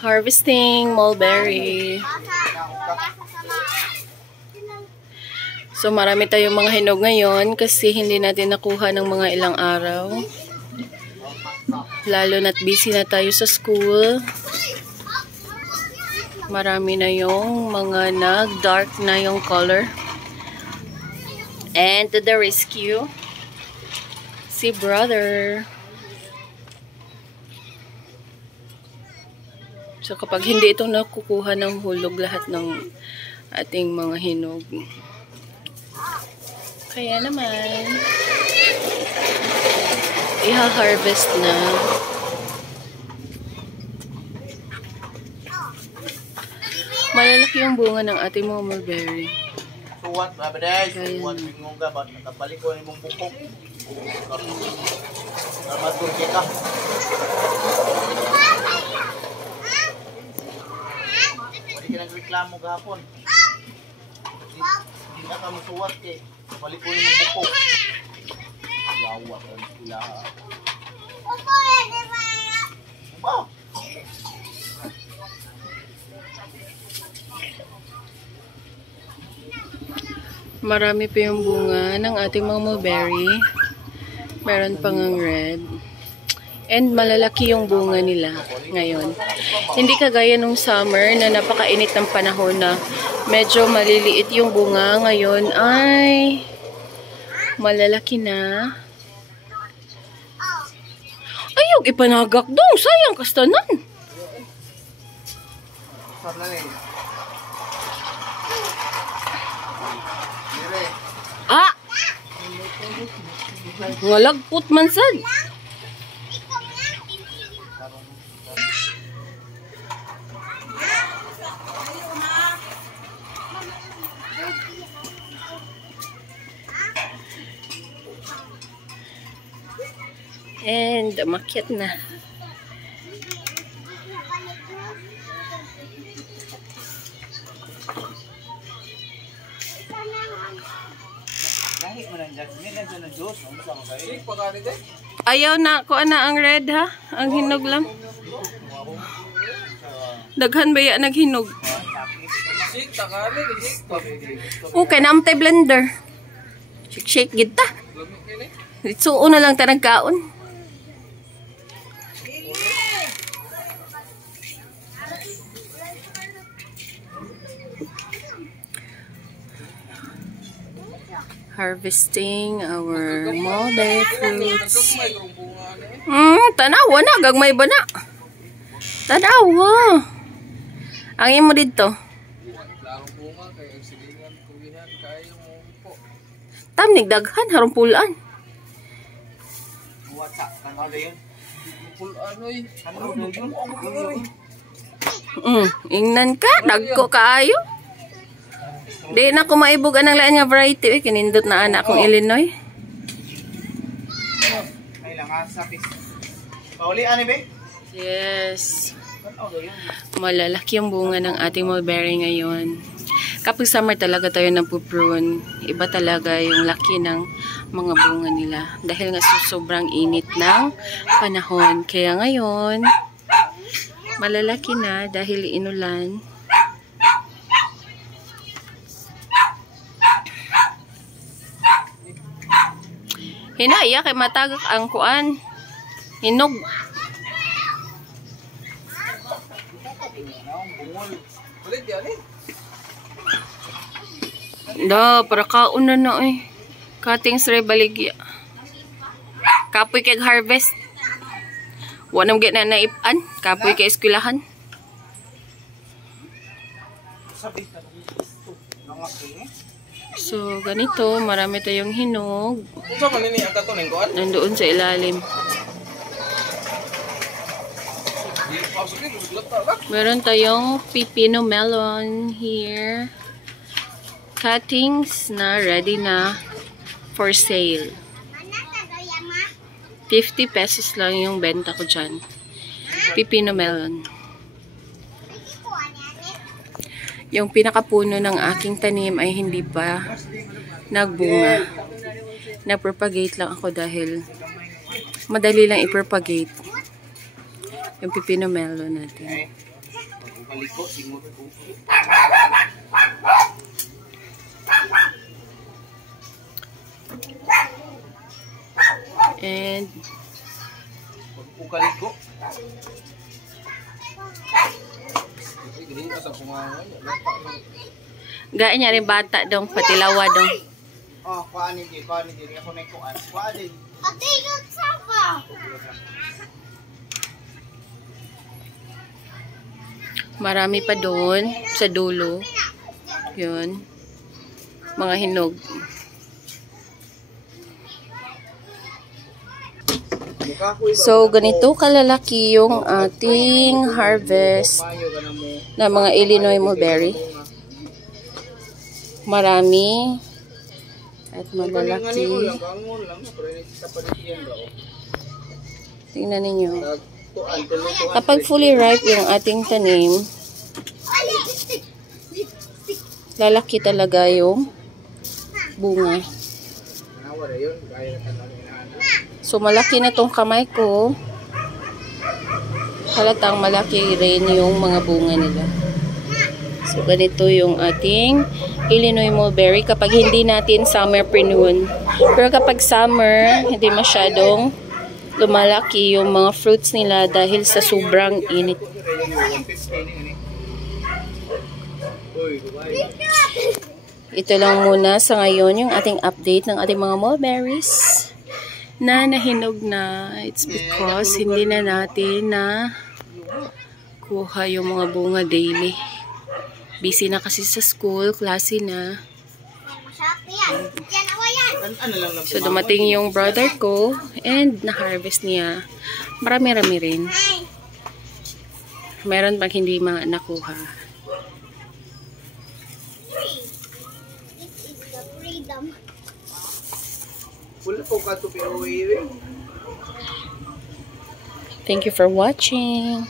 Harvesting mulberry. So marami tayong mga hinog ngayon kasi hindi natin nakuha ng mga ilang araw. Lalo na't busy na tayo sa school. Marami na yung mga nag-dark na yung color. And to the rescue, si brother. So kapag hindi ito nakukuha ng hulog lahat ng ating mga hinog. Kaya naman, iha-harvest na. Malalaki yung bunga ng ating mga mulberry. So what, Abaday? What bingong ka ba? Nakabalik ko ni mong bukok. Namatur kita. Pwede ka nagreklamo gahapon. Hindi na ka masuwat eh. Balik ko ni mong bukok. Lawat ang sila. Ba? Marami pa yung bunga ng ating mga mulberry. Meron pang ang red. And malalaki yung bunga nila ngayon. Hindi kagaya nung summer na napakainit ng panahon na medyo maliliit yung bunga. Ngayon ay malalaki na. Ayog, ipanagak dong. Sayang kastanan. Ah! Walagput man sad. And umakyat na. Ayaw na ko ana ang red ha. Ang hinog lang. Daghan ba ya naghinog? Okay na amtay blender. Shake gid ta. Litsuo na lang ta nagkaon. Harvesting our mulberry fruits. Tanawa na, gagmay ba na? Tanawa. Ang imo dito. Tamnig daghan harong pulaan. Ingnan ka, dagko kaayo. Di na ko maibog anang lain nga variety. Kinindot na anak kong Illinois. Yes. Malalaki yung bunga ng ating mulberry ngayon. Kapag summer talaga tayo nagpuprune, iba talaga yung laki ng mga bunga nila. Dahil nga sobrang init ng panahon. Kaya ngayon, malalaki na dahil inulan. Hinaya kay matagak ang kuan. Hinog. Da, para kaon na na eh. Cuttings re baligya. Kapoy kay harvest. Wanam gid na naipan. Kapoy kay eskwelahan. So, ganito, marami tayong hinog. Nandoon sa ilalim. Meron tayong pipino melon here. Cuttings na ready na for sale. 50 pesos lang yung benta ko dyan. Pipino melon. Yung pinakapuno ng aking tanim ay hindi pa nagbunga. Nag-propagate lang ako dahil madali lang i-propagate yung pipino melon natin. Kaliko, singot ko. And Kaliko. Gini ka sa kumangay. gaan niya rin bata dong, patilawa dong. Oh, kuan ni ako na kuan. Kuan din. Ate, saka. Marami pa doon sa dulo. Yun. Mga hinog. So, ganito kalalaki yung ating harvest na mga Illinois mulberry. Marami at malalaki. Tingnan ninyo. Kapag fully ripe yung ating tanim, lalaki talaga yung bunga. So, malaki na tong kamay ko. Halatang malaki rin yung mga bunga nila. So, ganito yung ating Illinois mulberry kapag hindi natin summer prune. Pero kapag summer, hindi masyadong lumalaki yung mga fruits nila dahil sa sobrang init. Ito lang muna sa ngayon yung ating update ng ating mga mulberries na nahinog na. It's because hindi na natin na kuha yung mga bunga daily. Busy na kasi sa school, klase na. So dumating yung brother ko and na-harvest niya. Marami-rami rin. Meron pag hindi nakuha. Thank you for watching.